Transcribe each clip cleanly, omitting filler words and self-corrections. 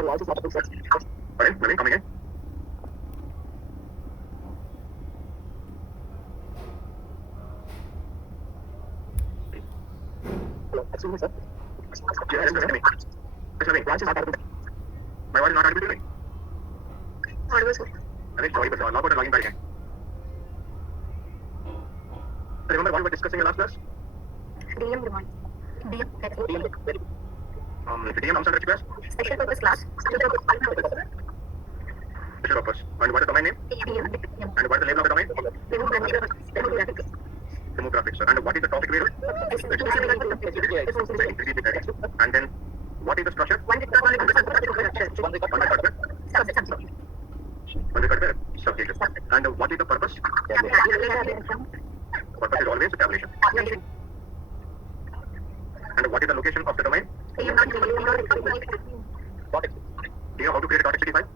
Pardon? Naveen, come again. Excuse me, sir. Yes, listen to me. Mr. Naveen, Branch is not audible. my voice is not audible to me. Audible, sir. Naveen, sorry, but log out and log in back again. Remember what we were discussing in last class? DM demand. DM. If the DM comes under which class? Special purpose class. Special purpose. And what is the domain name? DM. And what is the label of the domain? Demographics. Demographics. And what is the topic variable? And then what is the structure? One record Subject. And what is the purpose? Purpose is always tabulation. And what is the location of the domain? Do you know how to create a .html file?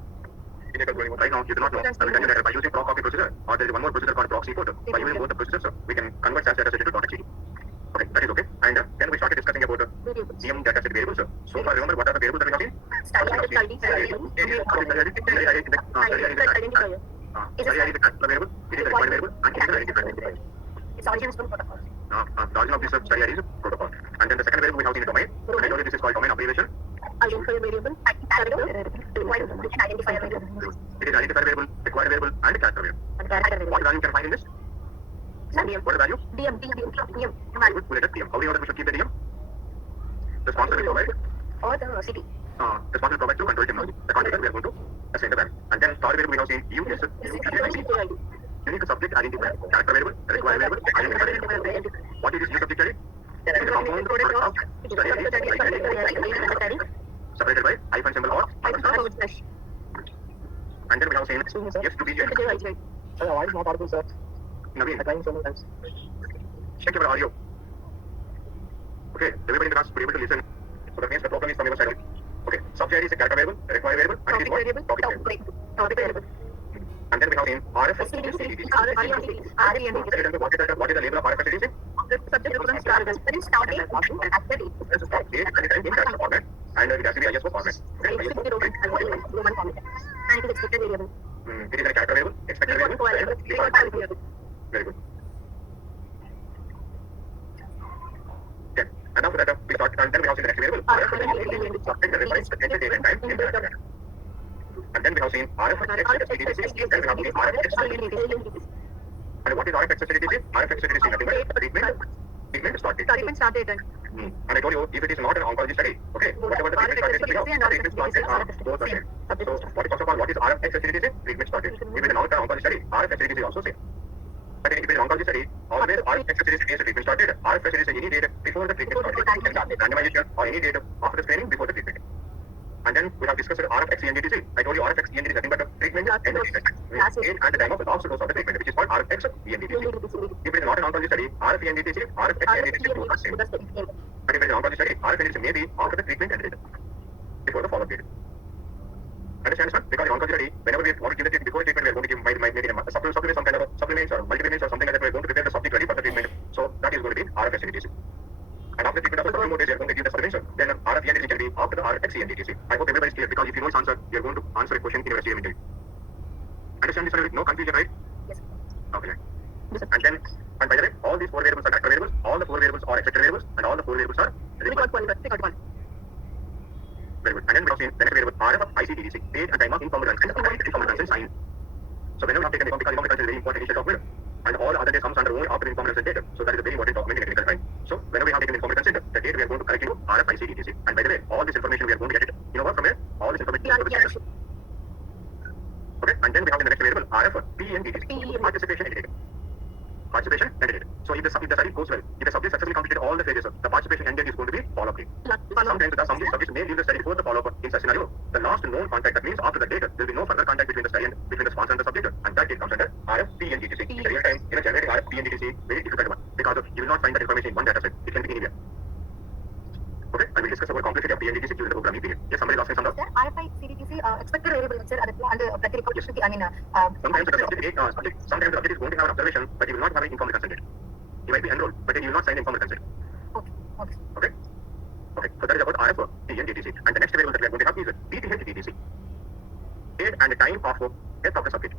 Right now, you do not know. I will tell you that by using proc copy procedure, or there is one more procedure called proc code. By using both the procedures, we can convert SAS dataset to .html. Okay, that is okay. And then we started discussing about CM dataset variables. So far, remember what are the variables that we have seen? Study ID is the capital variable, it is the required variable, and it is the identifier variable. Its origin is from protocol. The origin of this study ID is protocol. And then the second variable we have seen is domain. And I told you this is called domain abbreviation. Identifier variable. Identifier variable. It is identifier variable, required variable, and character variable. What value can I find in this? What is the value? DM. Very good. We'll let us DM. How do you know that we should keep the DM? The sponsor will provide. Or the city. The sponsor will provide to control technology. The container we are going to assign the value. And then star variable we have seen unique subject identifier, character variable, required variable, identifier variable. What is this new subject area? It is a compound product of study ID, separated by hyphen symbol or forward slash. and then we have seen yes to be Sir, why is not audible, sir? Naveen, I'm trying so many times. check your audio. Okay, everybody in the class will be able to listen. So that means the problem is from your side. Okay, subject ID is a character variable, required variable, and it is what? Topic variable. And then we have seen RF What is the label of RF SDDC? subject reference start date It is start date and time in character format, and it has to be ISO format. Okay, ISO. Roman format. And it is expected variable. It is a character variable, expected variable, Variable. very good. Okay, and after that we start, and then we have seen the next variable, RF subject verifies the date and time in character. And then we have seen RF XSDDC, then we have seen RF XSDDC. And what is RF XSDDC? RF XSDDC is nothing but treatment start date. Start date. And I told you, if it is not an oncology study, okay, whatever the treatment start date we have, the treatment start date are both the same. So, first of all, what is RF XSDDC? Treatment start date. If it is not an oncology study, RF XSDDC is also same. But if it is an oncology study, always RF XSDDC is the treatment start date. RF XSDDC is any date before the treatment start date. Randomization or any date after the screening before the treatment. And then we have discussed RF XENDTC. I told you RF XENDTC is nothing but a treatment and the treatment. Age and the time of the last dose of the treatment, which is called RF XENDTC. If it is not an oncology study, RF ENDTC, RF XENDTC both are same. But if it is an oncology study, RF ENDTC may be after the treatment ended, before the follow-up period. Understand, sir? Because in oncology study, whenever we want to give the treatment before the treatment, we are going to give maybe a supplement, some kind of supplements or multivitamins or something like that. We are going to prepare the subject ready for the treatment. So that is going to be RF XENDTC. And after the treatment of the 2 more days, you are going to give the supplementation. Then RF ENDTC can be after the RF XENDTC. I hope everybody is clear, because if you know its answer, you are going to answer a question in your STM interview. Understand this, sir? No confusion, right? Yes. Okay. And then, and by the way, all these 4 variables are character variables, all the 4 variables are expected variables, and all the 4 variables are Record one. very good. And then we have seen the next variable RF of ICTDC, date and time of informed consent, and informed consent sign. So whenever we have taken because informed consent is a very important initial document, and all other days comes under only after the informed consent date. So that is a very important document in clinical time. So whenever we have taken informed consent, the date we are going to correct into RF ICTDC. And by the way, all this information we are going to get it. You know what? From here, all this information. Okay. And then we have the next variable RF PENDTC, participation indicator. Participation ended. So if the study goes well, if the subject successfully completed all the phases, the participation ended is going to be follow-up date. Sometimes some subjects may leave the study before the follow-up. In such scenario, the last known contact, that means after the date, there will be no further contact between the study and between the sponsor and the subject, and that date comes under RF PENDTC. In real time, in a generating RF PENDTC, very difficult one, because you will not find that information in one data set. It can be anywhere. Okay, I will discuss about complexity of PENDTC during the programming period. Yes, somebody is asking something. Sir, RFI CDTC expected variable, sir, and the record should be, sometimes the subject is going to have an observation, but he will not have an informed consent date. He might be enrolled, but then he will not sign informed consent. Okay. Okay. So that is about RF DTC. And the next variable that we are going to have is DTC. Date and time of death of the subject.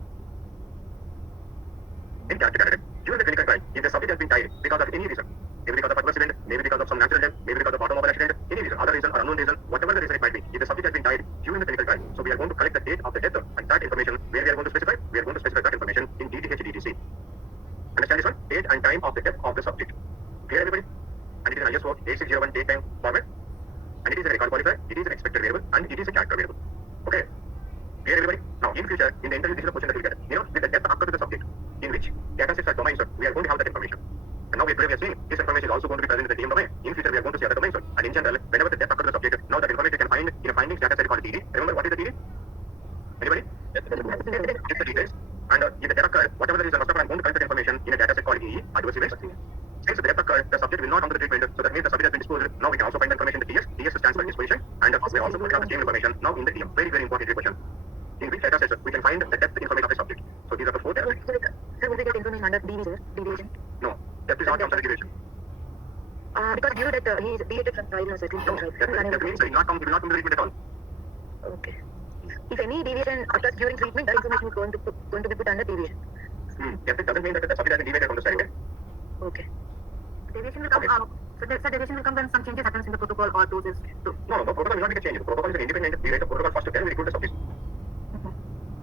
In character candidate, during the clinical trial, if the subject has been died because of any reason, maybe because of adverse event, maybe because of some natural death, maybe because of automobile accident, any reason, other reason or unknown reason, whatever the reason it might be, if the subject has been died during the clinical trial, so we are going to collect the date of the death and that information where we are going to specify that information in DTC. Understand this one? Date and time of the death of the subject. Clear everybody? And it is an ISO 8601 date time format. And it is a record qualifier, it is an expected variable, and it is a character variable. Okay? Clear everybody? Now, in future, in the interview, this is a question that we get. With the death occurred to the subject, in which data sets are domains, we are going to have that information. And now we are saying this information is also going to be present in the DM domain. In future, we are going to see other domains. And in general, whenever the death occurred to the subject, now that information can find in a findings data set called DD. Remember what is the DD? Anybody? It's the details. And if the death occurred, whatever the reason, first of all, I'm going to collect that information in a data set called EE, adverse events. Since the death occurred, the subject will not come to the treatment, so that means the subject has been disposed. Now we can also find the information in the DS. DS stands for indisposition, and we are also going to have the same information now in the DM. Very, very important question. In which data sets we can find the depth information of the subject. So these are the four data sets. Sir, will we get information under deviation? No, depth is not comes under deviation. Because due that he is deviated from trial, sir. No, that means he will not come to the treatment at all. Okay. If any deviation occurs during treatment, that information is going to be put under deviation. Depth doesn't mean that the subject has been deviated from the study. Okay. Deviation will come. So deviation will come when some changes happens in the protocol or doses. No, the protocol will not make a change. The protocol is an independent. We write the protocol first, then we recruit the subject.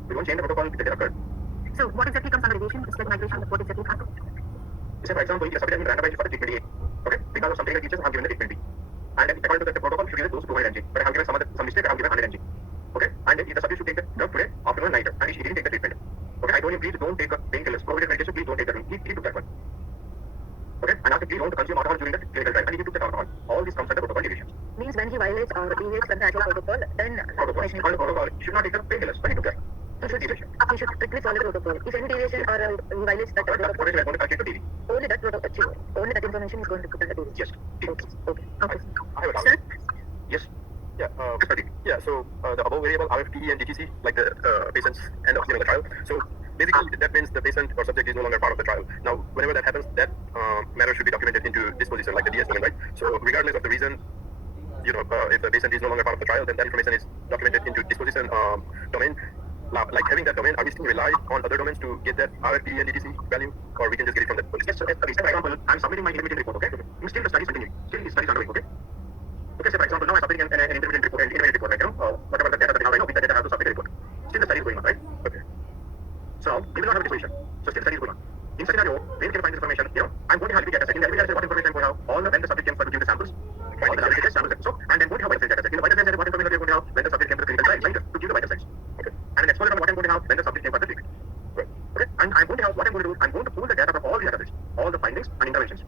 We don't change the protocol because it occurred. So what exactly comes under deviation? It's like migration. What exactly happens? Say, for example, if the subject has been randomized for the treatment A, okay, because of something the teachers have given the treatment B, and then according to the protocol, should give the dose 200 mg, but I have given some mistake, I have given 100 mg. Okay, and then if the subject should take the drug today, afternoon, night, and he didn't take the treatment. Okay, I told him, please don't take painkillers, provided medication, please don't take that one. He took that one. Okay, and after please don't consume alcohol during the clinical trial, and he took that alcohol. All these comes under protocol deviations. Means when he violates or deviates from the actual protocol, then protocol, he should not take the painkillers, but he took that. He should strictly follow the protocol. If any deviation or he violates that protocol, only that information is going to put under DD. Yes. Okay. I have a doubt. Sir? Yes. Yeah, so the above variable RFT and DTC, like the patient's end of the trial. So basically that means the patient or subject is no longer part of the trial. Now, whenever that happens, that matter should be documented into disposition, like the DS domain, right? So regardless of the reason, if the patient is no longer part of the trial, then that information is documented into disposition domain. Like having that domain, are we still rely on other domains to get that RFT and DTC value, or we can just get it from that? Yes, so for example, I'm submitting my intermediate report, okay? Still the study is continuing. Still the study is ongoing, okay? Okay, so for example, now I'm submitting an intermediate report, right? Whatever the data that we have right now, with the data I have to submit a report. Still the study is going on, right? Okay. So we will not have a disposition. So still the study is going on. In such scenario, where can you find this information? I'm going to have the data set. In the data set, what information I'm going to have? All when the subject came for to give the samples. All the data samples. So, and then going to have vital data set. In the vital data set, what information are you going to have when the subject came to the clinical trial, right? To give the vital signs. Okay. And an exposure of what I'm going to have when the subject came for the treatment. Right. Okay. And I'm going to have what I'm going to do. I'm going to pull the data from all the data sets, all the findings and interventions.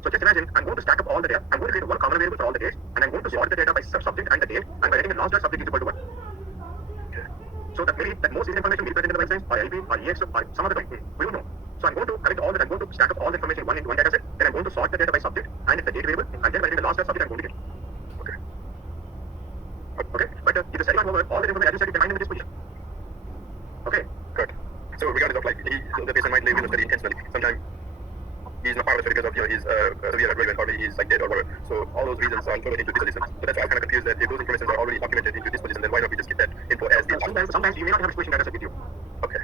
So just imagine, I'm going to stack up all the data. I'm going to create one common variable for all the dates, and I'm going to sort the data by subject and the date, and by writing a last dot subject is equal to 1. Okay. So that maybe that most information will be present in the vital signs, or LP, or EX, or some other kind. We don't know. So I'm going to collect all that. I'm going to stack up all the information into one data set. Then I'm going to sort the data by subject and it's the date variable. And then by the last dot subject, I'm going to get. Okay. Okay. But if the study is over, all the information as you said, you can find in the disposition. Okay. Good. So regardless of the patient might live in the study intentionally. Sometimes he's not part of the study because of his severe adverse event, or he's like dead or whatever. So all those reasons are included into disposition. So that's why I'm kind of confused that if those information are already documented into disposition, then why not we just get that info as the sometimes you may not have disposition data set with you. Okay.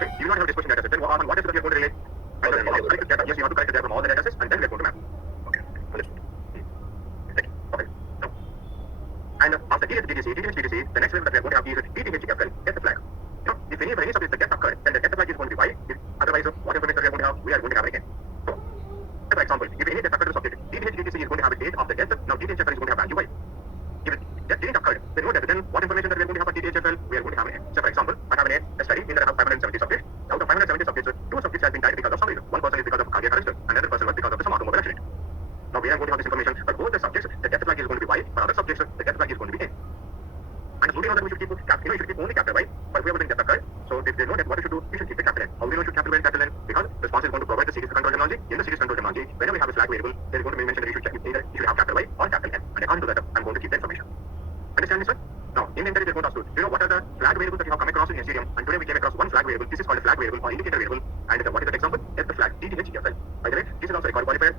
Okay. You will not have disposition data set. Then what is it that you're going to relate? Yes, you have to collect the data from all the data sets, and then we are going to map. Okay. Understood. Thank you. Okay. Now, and after DTC, the next level that we are going to have is DTH capital, get the flag. If any subject the death occurred, then the death flag is going to be Y. Otherwise, what information we are going to have, we are going to have it again. So, for example, if any death occurred to the subject, DTC is going to have a date of the death. Now, DTHFL is going to have value Y. If that didn't occur, then what information that we are going to have for DTHFL, we are going to have an A. So, for example, I have a study in that I have 570 subjects. Out of 570 subjects, 2 subjects have been died because of some reason. One person is because of cardiac arrest, another person was because of some automobile accident. Now, we are going to have this information, but both the subjects, the death flag is going to be Y, but other subjects, the death flag is going to be A. And moving on, that we should keep only capital Y, but we have death occurred. So if they know that what we should do, we should keep it capital N. How do we know we should capital N? Because the sponsor is going to provide the series control terminology. In the series control terminology, whenever we have a flag variable, there is going to be mentioned that you should have capital Y or capital N. And according to that, I'm going to keep the information. Understand this one? Now, in the interview, they're going to ask you, what are the flag variables that you have come across in your Ethereum? And today we came across one flag variable. This is called a flag variable or indicator variable. And what is that example? It's the flag DTHFL. By the way, this is also record qualifier,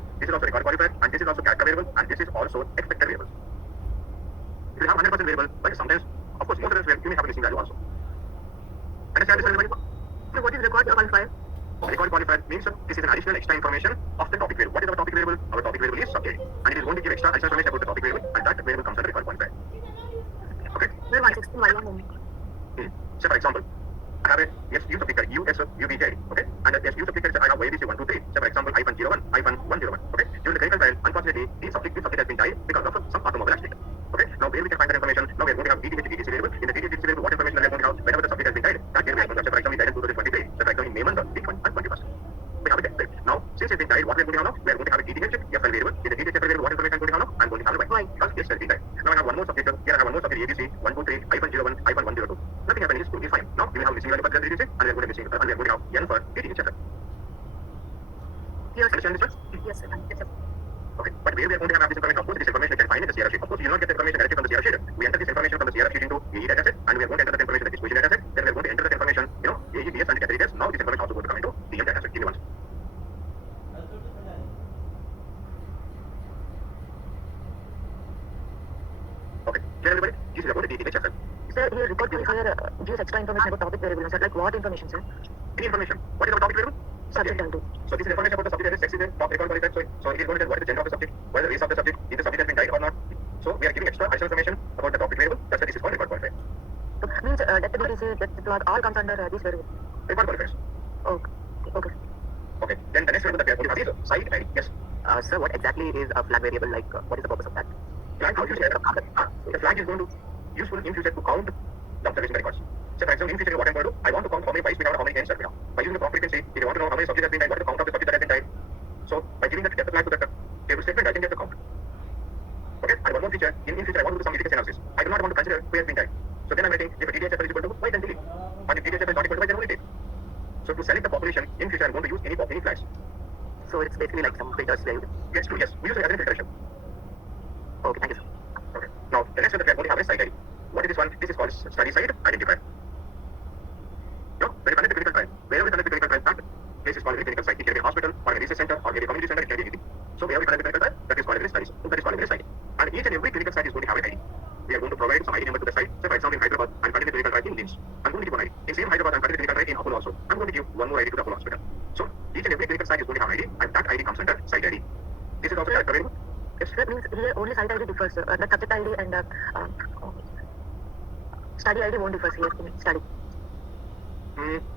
and this is also character variable, and this is also expected variable. additional variable, but sometimes, of course, most of the times you may have a missing value also. Understand this, everybody? So what is record qualifier? Record qualifier means this is an additional extra information of the topic variable. What is our topic variable? Our topic variable is subject, and it is going to give extra information about the topic variable, and that variable comes under record qualifier. Okay. Where 116 y1 only. So for example, I have a SU subject UBJ, okay, and the SU subject I have ABC 1, 2, 3. So for example, I-01, I-101, okay. During the clinical trial, unfortunately, the subject has been died because of some automobile accident. Okay. Now where we can find that information? Now we are going to have DTH DTC variable. In the DTH variable, what information are we going to have? Whenever the subject has been died, that variable is going to have. So for example, he died in 2023. So for example, in May month, the 21st. We have it there. Now, since it's been died, what we are going to have now? We are going to have a DTH FL variable. In the DTH FL variable, what information I'm going to have now? I'm going to have a Y. Because yes, has been died. Now I have one more subject. Here I have one more subject ABC 1, 2, 3, I-01, I-102. Nothing happened. It's totally fine. Now we will have missing value for the DTH, and we are going to missing, and we are going to have N for DTH FL. Yes, Understand this one? yes, sir. Yes, sir. Okay, but where we are going to have this information, of course, this information we can find in the CRF sheet. Of course, you will not get the information directly from the CRF sheet. We enter this information from the CRF sheet into AE dataset, and we are going to enter that information in the disposition dataset. Then we are going to enter that information, AE, BS, and category tests. Now this information also going to come into DM dataset. Give me one. Okay, clear everybody? This is about the DTH FL. Sir, here record qualifier gives extra information about topic variable. Sir, like what information, sir? Any information? What is our topic variable? Subject and do. So this is information about the subject, that is sex is a top record qualified. So it is going to tell what is the gender of the subject, what is the race of the subject, if the subject has been died or not. So we are giving extra additional information about the topic variable. That's why this is called record qualified. So, means death DTC, death plot, all comes under this variable. Record qualifiers. Okay. Okay. Okay. Then the next variable that we are going to have is site ID. Yes. Sir, what exactly is a flag variable? Like, what is the purpose of that? Flag is used the flag is going to useful in future to count the observation records. So for example, in future what I'm going to do, I want to count how many pies we have, how many games that we have. By using the prompt frequency, if you want to know how many subjects have been died, what is the count of the subjects that have been died. So by giving the flag to the table statement, I can get the count. Okay. And one more feature, in future I want to do some efficacy analysis. I do not want to consider who has been died. So then I'm writing if a DTHFL is equal to y, then delete. And if DTHFL is not equal to y, then only take. So to select the population, in future I'm going to use any flags. So it's basically like some filters there. Yes, true, yes. We use it as an filtration. Okay, thank you, sir. Okay. Now the next one that we are going to have is site ID. What is this one? This is called study site identifier. No, when you conduct a clinical trial, wherever we conduct a clinical trial, that place is called a clinical site. It can be a hospital or a research center or maybe a community center, it can be anything. So wherever we conduct a clinical trial, that is called a study. That is called a site. And each and every clinical site is going to have an ID. We are going to provide some ID number to the site. So for example, in Hyderabad, I'm conducting a clinical trial in LIMS. I'm going to give one ID. In same Hyderabad, I'm conducting a clinical trial in Apollo also. I'm going to give one more ID to the Apollo hospital. So each and every clinical site is going to have an ID, and that ID comes under site ID. This is also character variable. Yes, that means here only site ID differs, sir. The subject ID and study ID won't differ here in study.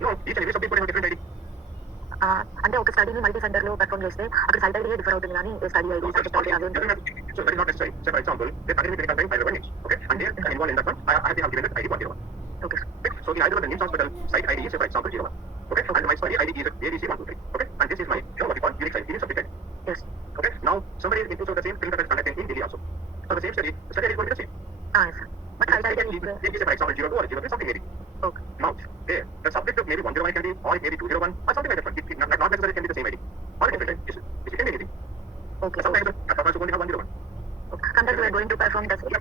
No, each and every subject will have a different ID. అంటే ఒక స్టడీని multi centre లో perform చేస్తే అక్కడ site ID differ అవుతుంది కానీ study ID subject ID అదే ఉంటుంది. So that is not necessary. So for example, the academic clinical trial, I have one NIMS. Okay, and there involved in that one, I have given that ID 101. Okay. So in Hyderabad, the NIMS hospital site ID is, for example, 01. Okay, and my study ID is ABC 123. Okay, and this is my, what we call unique site, unique subject ID. Yes. Okay, now somebody is into the same clinical trial conducted in Delhi also. So the same study is going to be the same. Yes. But site ID is It is, for example, 02 or 03, something maybe. okay. Now, there, the subject of maybe 101 can be, or it may be 201, or something like that. Not necessarily can be the same ID, or a different ID. It can be anything. Okay. Sometimes the also going to have 101. Sometimes we are going to perform the study.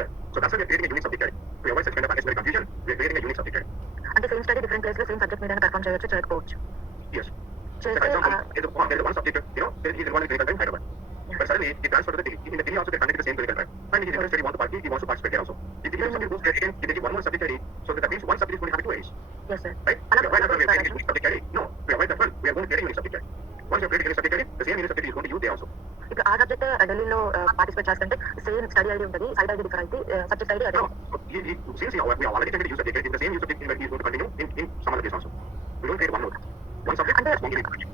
Yeah. So that's why we are creating a unique subject ID. To avoid such kind of unnecessary confusion, we are creating a unique subject ID. అంటే same study different place లో same subject మీద perform చేయొచ్చు చేయకపోవచ్చు. Yes. So for example, there is one subject, there is one clinical trial in Hyderabad. But suddenly he transferred to the Delhi. In the Delhi also they conducted the same clinical trial. And he is interested, he wants to participate there also. If the Delhi subject goes there again, he will give one more subject ID. So that means one subject is going to have two IDs. Yes, sir. Right? We avoid that one, we are creating a unique subject ID. No, we avoid that one, we are going to create a unique subject ID. Once you create a unique subject ID, the same unique subject is going to use there also. ఇప్పుడు ఆ subject ఢిల్లీలో participate చేస్తుంటే same study ID ఉంటుంది site ID differ అయితే subject ID అదే. No, since we have already created a user subject ID, the same user subject ID is going to continue in some other place also. We don't create one node. One subject is going to be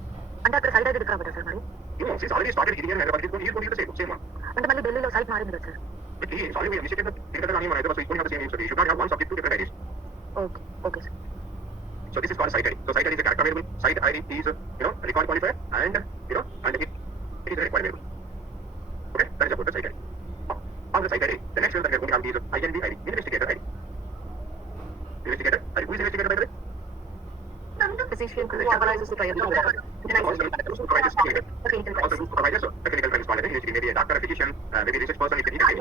అంటే అక్కడ site ID differ అవ్వదు sir మరి. No, since already started in Hyderabad, he is going to use the same one. అంటే మళ్ళీ ఢిల్లీలో site మారింది కదా sir. But he is already initiated the clinical trial in Hyderabad, so he's going to have the same user. He should not have one subject, two different IDs. Okay okay sir. So this is called site ID. So site ID is a character variable. Site ID is record qualifier, and and it is a required variable. Okay, that is about the site ID. On the site ID, the next one that we are going to have is INV ID, investigator ID. Investigator. Who is investigator by the way? Physician who supervises the trial. Also supervisors. Also supervisors. The clinical trial is called maybe a doctor, a physician, maybe a research person. It can be any.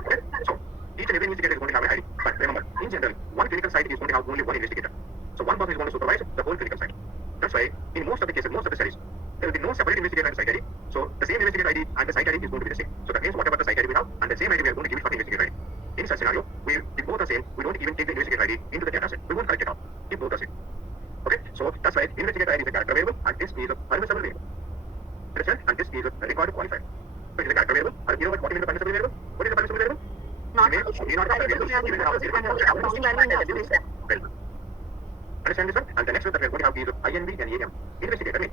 Okay, so each and every investigator is going to have an ID. But remember, in general, one clinical site is going to have only one investigator. So one person is going to supervise the whole clinical site. That's why in most of the cases, most of the studies, there will be no separate investigator and site ID. So the same investigator ID and the site ID is going to be the same. So that means whatever the site ID we have and the same ID we are going to this is a permissible variable. Understand? And this is a required qualifier. So it is a character variable. And you know what is a permissible variable? What is a permissible variable? Not It is not a variable. It is not a variable. Well, understand this one? And the next one that we are going to have is INV and AM. Investigator name.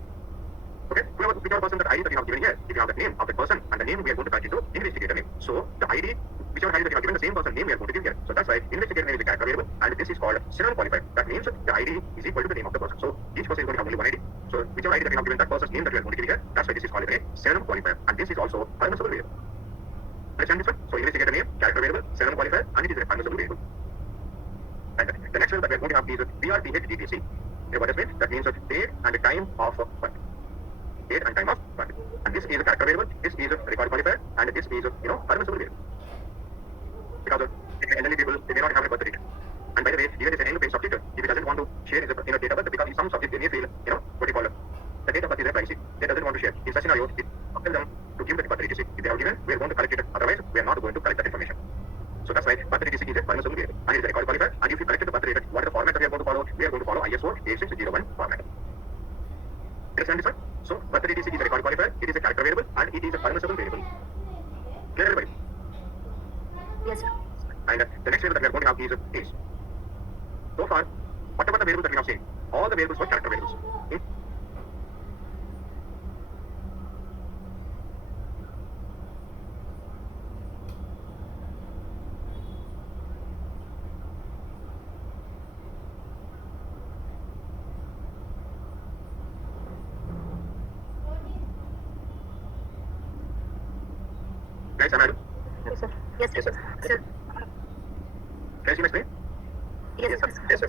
Okay, whichever person that ID that you have given here, if you have the name of the person and the name we are going to convert into investigator name. So the ID, whichever ID that you have given the same person name we are going to give here. So that's why investigator name is a character variable and this is called synonym qualifier. That means the ID is equal to the name of the person. So each person is going to have only one ID. So whichever ID that you have given that person's name that we are going to give here, that's why this is called a synonym qualifier and this is also permissible variable. Understand this one? So investigator name, character variable, synonym qualifier and it is a permissible variable. And the next one that we are going to have is BRTH What does it mean? That means date and the time of birth. Date and time of birth. And this is a character variable, this is a required qualifier, and this is permissible variable. Because elderly people, they may not have a birth date. And by the way, even if an end subject, if it doesn't want to share his date of birth, because in some subject they may feel, what do you call it? The date of birth is their privacy. They doesn't want to share. In such scenarios, it compels them to give the birth date. If they have given, we are going to collect it. Otherwise, we are not going to collect that information. So that's why birth date is a permissible variable. And it is a required qualifier. And if you collected the birth date, what is the format that we are going to follow? We are going to follow ISO 8601 format. Understand this one? So birth date is a required qualifier, it is a character variable, and it is a permissible variable. Clear, everybody? Yes, sir. And the next variable that we are going to have is days. So far, whatever the variables that we have seen, all the variables were character variables. Guys, am I? Yes, sir. Yes, Yes, sir. sir. Sir. Can you see my screen? Yes, sir. Yes, sir.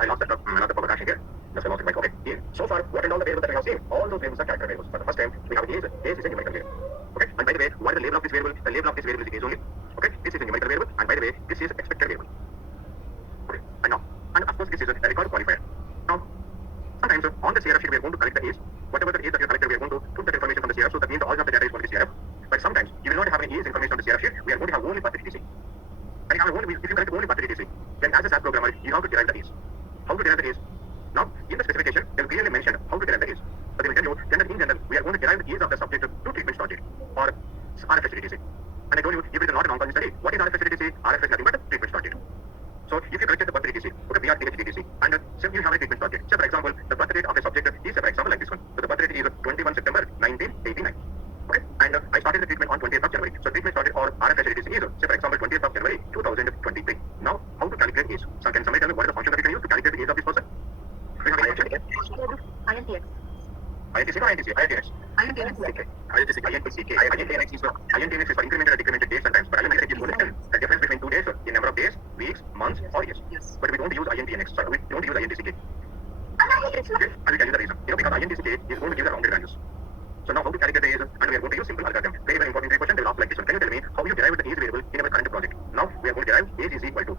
I lost the publication here. That's why I lost my copy. Here. So far, what and all the variables that we have seen, all those variables are character variables. For the first time, we have age. Age is a numerical variable. Okay. And by the way, what is the label of this variable? The label of this variable is age only. Okay. This is a numerical variable. And by the way, this is expected variable. Okay. And now, and of course, this is a required qualifier. Now, sometimes on the CRF sheet, we are going to collect the age. Whatever the age that you collected, we are going to put that information from the CRF. So that means all of the data is going to be CRF. But sometimes you will not have any age information on the CRF sheet. We are going to have only birth date ETC. And if you collect only birth date ETC, then as a SAS programmer, you have to derive the age. How to derive the age? Now, in the specification, they will clearly mention how to derive the age. But they will tell you, in general, we are going to derive the age of the subject to treatment start date or RFS ETC. And I told you, if it is not an oncology study, what is RFS ETC? RFS is nothing but treatment start date. So if you collected the birth date ETC, okay, BRTH ETC, and simply you have a treatment start date. So for example, the birth date of a subject is, for example, like this one. So the birth date is 21 September 1989. Okay, and I started the treatment on 20th of January. So treatment started for RFS ETC is, say for example, 20th of January 2023. Now, how to calculate age? So can somebody tell me what is the function that we can use to calculate the age of this person? Do you have any function? INTX. INTC or INTC? INTX. INTX. INTX is for incremented or decremented dates and times. But INTX is going to tell the difference between 2 days in number of days, weeks, months, or years. Yes. But we don't use INTNX. So we don't use INTCK. Okay, I will tell you the reason. Because INTCK is going to give the rounded values. So now how to calculate the age, and we are going to use simple algorithm. Very, very important question. They will ask like this one. Can you tell me how you derive the age variable in our current project? Now we are going to derive age is equal to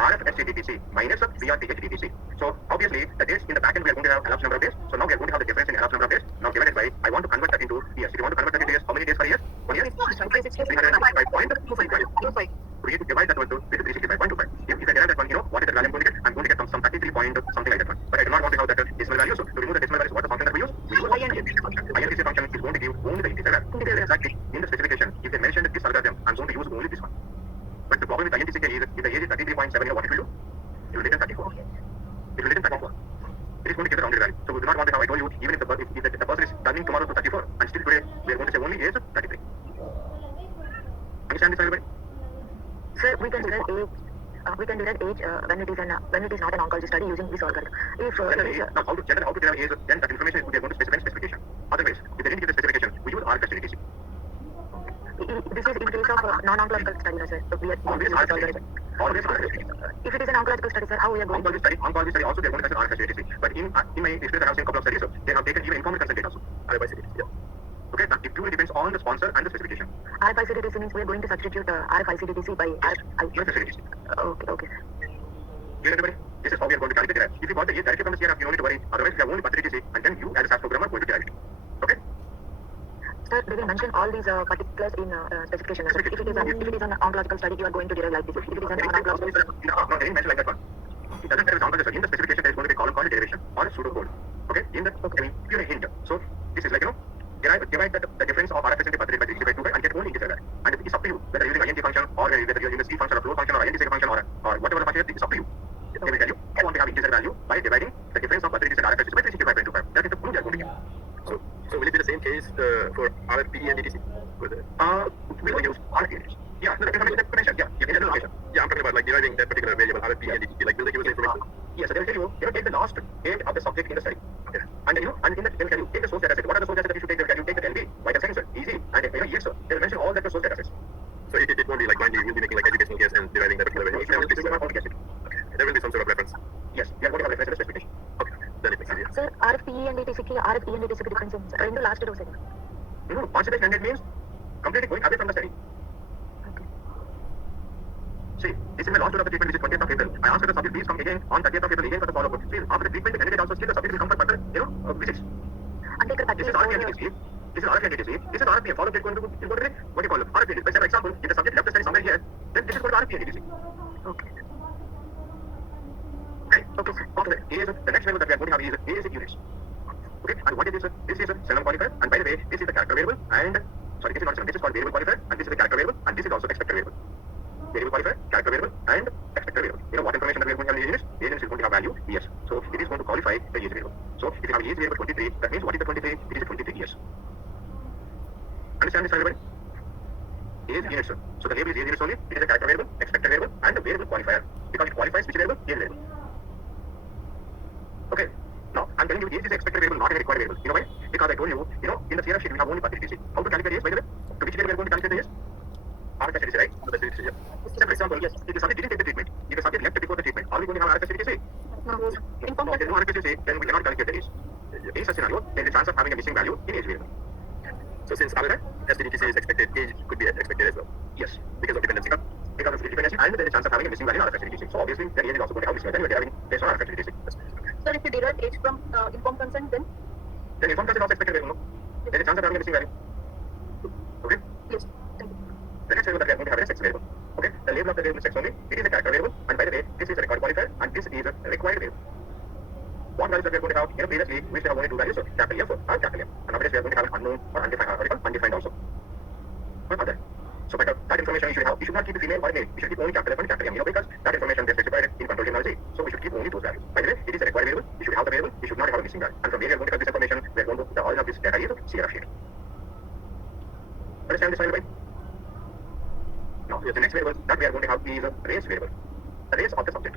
RFSCDTC minus BRTHDTC. So obviously the dates in the backend we are going to have elapsed number of days. So now we are going to have the difference in elapsed number of days. Now divided by, I want to convert that into years. If you want to convert that into years, how many days per year? 1 year? 365.25. We need to divide that one to 365.25. If I derive that one, what is the value I'm going to get? I'm going to get some 33 point something like that one. But I do not want to have that decimal value. So to remove the decimal value, what the function that we use? We use INTC function. INTC function is going to give only the integer value. Exactly in the specification, if they mention this algorithm, I'm going to use only this one. But the problem with INTC is, if the age is 33.7, what it will do? It will return 34. It will return 34. It is going to give the rounded value. So we do not want to have, I told you, even if the person is turning tomorrow to 34, and still today, we are going to say only age 33. Understand this, everybody? Sir, we can derive age. We can derive age when it is not an oncology study using this algorithm. If now how to derive age, then that information we are going to specify in specification. Otherwise, if they didn't give the specification, we use RFS ETC. This is in case of non-oncological study, sir. We are Always using this RFS algorithm. Always RFS ETC. If it is an oncological study, sir, how we are going? Oncology study also they are going to consider RFS ETC. But in my experience, I have seen a couple of studies, so they have taken even informed consent data also. RFS ETC. Yeah. Okay, that it purely depends on the sponsor and the specification. RFICDTC means we are going to substitute RFICDTC by RFS ETC. Okay. Clear, everybody? This is how we are going to calculate it. If you got the age directly from the CRF, you don't need to worry. Otherwise, we have only birth date ETC, and then you as a SAS programmer are going to derive it. Okay? Sir, they will mention all these particulars in specification. If it is an oncological study, you are going to derive like this. If it is an non-oncological study, no, they didn't mention like that one. It doesn't tell us oncology. In the specification, there is going to be column called derivation or pseudocode. Okay? If you have a hint, So will it be the same case for RFPE and DTC? We'll use RFPs. Yeah, no, information explanation. Yeah, you can location. Yeah, I'm talking about like deriving that particular variable RFPE and DTC. Like will they give us the information? Yes, so they'll tell you, take the last date of the subject in the study. Okay. And and in the, they'll tell you, take the source data set. What are the source data set that you should take? They'll tell you, take the 10B, vital signs, easy, and yes, sir. They'll mention all that the source data sets. So it won't be like blindly, we'll be making like educational guess and deriving that particular variable. This is not going to guess it. Okay. There will be some sort of reference. Yes, we are going to have reference to the specification. Okay. Then it makes it easier. Sir, RFPE and DTC की RFPE and DTC की difference है sir. In the last dose है. No, concentrate candidate means completely going away from the study. Okay. See, this is my last dose of the treatment, which is 20th of April. I asked the subject, please come again on 30th of April again for the follow-up. See, after the treatment, the candidate also still the subject will come for further, visits. అంటే ఇక్కడ This is RFP and DTC. This is RFP and DTC. This is RFP. Follow-up is going to be, what do you call it? RFP. Let's say, for example, if the subject left the study somewhere here, then this is going to RFP and DTC. Okay. Right. Okay, sir. After that, the next variable that we are going to have is AAC units. Okay, and what is this? This is a Sellam qualifier, and by the way, this is the character variable, and sorry, this is not Sellam, this is called variable qualifier, and this is the character variable, and this is also expected variable. Variable qualifier, character variable, and expected variable. You know what information that we are going to have in the units? The units is going to have value, yes. So it is going to qualify the age variable. So if you have age variable 23, that means what is the 23? It is the 23 years. Understand this, everybody? Age units. So the label is age units only. It is a character variable, expected variable, and the variable qualifier, because it qualifies which variable? Age variable. Okay. Now, I'm telling you age is expected variable, not a required variable. You know why? Because I told you, in the Sierra sheet we have only percentage DTC. How to calculate age, by the way? To which day we are going to calculate the age? RFS DTC, right? So, for example, yes, if the subject didn't take the treatment, if the subject left before the treatment, are we going to have RFS DTC? No. No, there's no RFS DTC, then we cannot calculate the age. In such scenario, there is a chance of having a missing value in age variable. So since SDTC is expected, age could be expected as well. Yes, Because of dependency. because of dependency, and there is a chance of having a missing value in RFS DTC. So obviously, the age is also going to have missing value. Then we are having based on RFS DTC. Sir, if you derive age from informed consent, then Then informed consent is also expected variable, no? There is a chance of having a missing value. Okay? yes. Thank you. The next variable that we are going to have is a sex variable. Okay? The label of the variable is sex only. It is a character variable, and by the way, this is a required qualifier, and this is a required variable. What values that we are going to have? Previously, we used to have only two values, so capital F or capital M. And nowadays, we are going to have an unknown or undefined also. What are that? So, but that information you should not keep a female or a male. You should keep only capital F and capital M, because that information is specified in control terminology. So, we should keep only those values. By the way, it is a required variable. You should have the variable. You should not have a missing value. And from where we are going to get this information, we are going to the origin of this data is Sierra sheet. Understand this, by? Now, the next variable that we are going to have is a race variable. The race of the subject.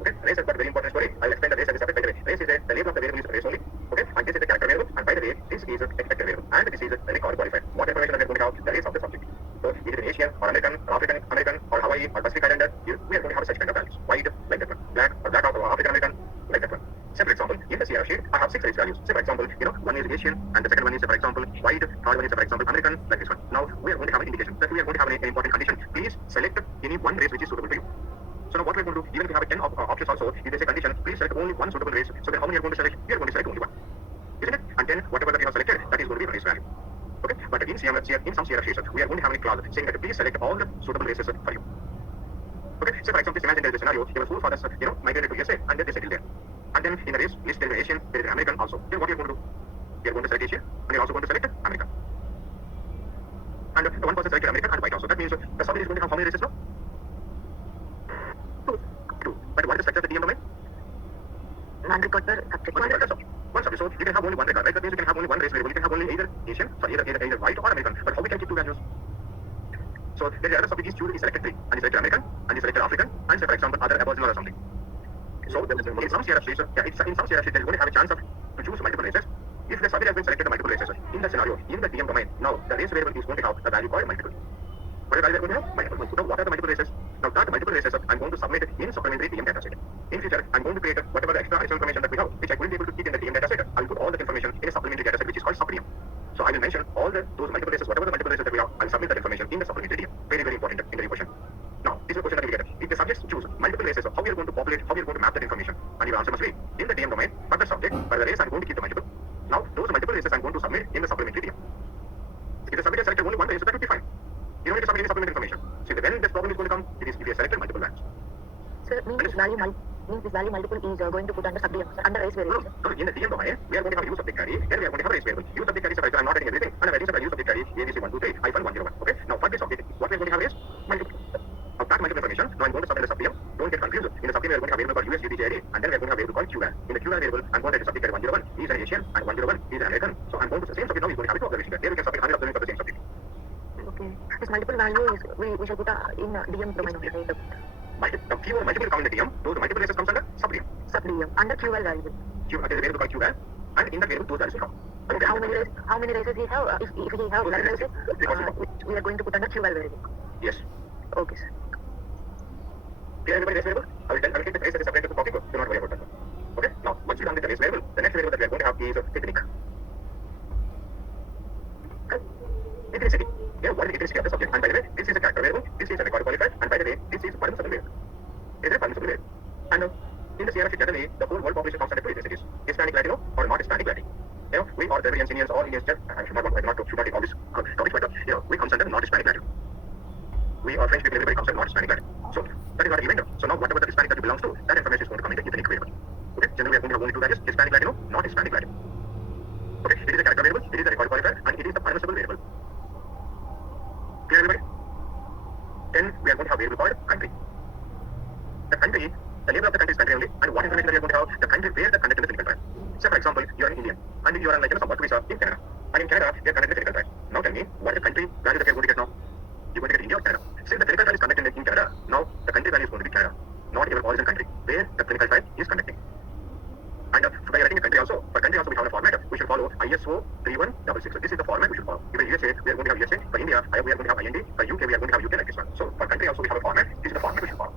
Okay, race is a very important story. I will explain the race as a separate, by the way. Race is the label of the variable is race only. Okay, and this is the character variable. And by the way, this is a expected variable. And this is a required qualifier. What information that we are going to have? The race of the subject. So, is it an Asian or American or African American or Hawaii or Pacific Islander? We are going to have such kind of values. White, like that one. Black or African American, like that one. Say for example, in the Sierra sheet, I have 6 race values. Say for example, one is Asian, and the second one is, for example, white, third one is, for example, American, like this one. Now, we are going to have an indication that we are going to have an important condition. Please select any one race which is suitable for you. So now what we are going to do, even if you have 10 options also, if they say condition, please select only one suitable race. So then how many are going to select? We are going to select only one. Isn't it? And then whatever that we have selected, that is going to be the race value. Okay? But in some Sierra sheets, we are going to have a clause saying that please select all the suitable races for you. Okay? So for example, just imagine there is a scenario, your forefathers, migrated to USA and then they settled there. And then in the race list there is an Asian, there is an American also. Then what are you going to do? You are going to select Asian and you are also going to select American. And the one person selected American and white also. That means the subject is going to have how many races now? Two. But what is the structure of the DM domain? One record per subject. One record. One subject. So you can have only one record, right? That means you can have only one race variable. You can have only either Asian, either white or American. But how we can keep two values? So there is another subject is choose, is selected three, and is selected American, and is selected African, and say for example other Aboriginal or something. So in some Sierra sheets, in some Sierra sheets, there is going to have a chance of to choose multiple races. If the subject has been selected multiple races, in that scenario, in the DM domain, now the race variable is going to have a value called multiple. What value are going to have? Multiple. So what are the multiple races? Now that multiple races, I'm going to submit it in supplementary DM data set. In future, I'm going to create whatever the extra information that we have, which I couldn't be able to keep in the DM data set. I'll put all that information in a supplementary data set, which is called subDM. So I will mention all those multiple races, whatever the multiple races that we have, I'll submit that information in the supplementary DM. Very, very important interview question. Now, this is a question that we get. If the subjects choose multiple races, how we are going to populate, how we are going to map that information? And your answer must be, in the DM domain, for the subject, by the race, I'm going to keep the multiple. Now, those multiple races I'm going to submit in the supplementary DM. If the subject has selected only one race, that would be fine. You don't need to submit any supplementary information. So when this problem is going to come, it is if you have selected multiple values. Sir, means this value multiple is going to put under subDM, under race variable. No, in the DM domain, we are going to have use subject carry, then we are going to have race variable. Use subject carry, so I'm not adding everything, and I'm adding use subject carry, ABC 123 -101. Okay, now for this object, what we are going to have is multiple. Now that multiple information, now I'm going to submit the subDM. Don't get confused. In the subDM, we are going to have a variable called USUTJID, and then we are going to have a variable called QVAL. In the QVAL variable, I'm going to have subject carry 101 is an Asian, and 101 is an American. So So I'm going to the same subject now. He's going to have it to observation. There we can submit 100 observations for the same subject. Okay. This multiple values we should put in DM domain only, right? The keyword multiple come in the DM. Those multiple races comes under sub-DM. Sub-DM under QL variable. There is a variable called QVAL, and in that variable those values will come. Okay. How many races he have? If he have 11 races, we are going to put under QL variable. Yes. Okay, sir. Clear everybody race variable? I will take the race that is separated to copy code. Do not worry about that. Okay? Now, once you're done with the race variable, the next variable that we are going to have is technique. Ethnicity. Here, what is the ethnicity of the subject? And by the way, this is a character variable, this is a record qualifier, and by the way, this is permissible variable. Is it a permissible variable? And in the CRF generally, the whole world population comes under two ethnicities: Hispanic Latino or not Hispanic Latino. We are the Indians, all Indians. I should not take all this topics, but we comes under not Hispanic Latino. We are French people, everybody comes under not Hispanic Latino. So that is not an event. So now whatever the Hispanic that you belongs to, that information is going to come in the ethnic variable. Okay? Generally, we are going to have only two values: Hispanic Latino, not Hispanic Latino. Okay? It is a character variable, it is a record qualifier, and it is the permissible variable. Clear everybody? Then we are going to have a variable called country. The country, the label of the country is country only, and what information we are going to have, the country where the conduct in the clinical trial. Say for example, you are an Indian, and you are like some work visa in Canada. And in Canada, we are conducting the clinical trial. Now tell me, what is the country value that you are going to get now? You are going to get India or Canada. Since the clinical trial is conducted in Canada, now the country value is going to be Canada, not your origin country, where the clinical trial is conducting. And by writing a country also, for country also we have a format. We should follow ISO 3166. So this is the format we should follow. If in USA, we are going to have USA. For India, we are going to have IND. For UK, we are going to have UK like this one. So for country also we have a format. This is the format we should follow.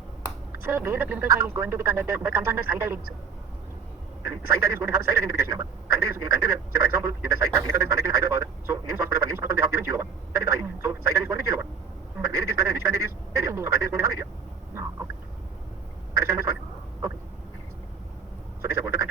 So where the clinical trial is going to be conducted, that comes under site ID. Site ID is going to have a site identification number. Country is in country where, say for example, if the site clinical is conducted in Hyderabad, so NIMS hospital, for NIMS hospital they have given 01. That is the ID. So site ID is going to be 01. But where it is present, which country it is? India. So country is going to have India. No, okay. Understand this one? Okay. So this is about the country.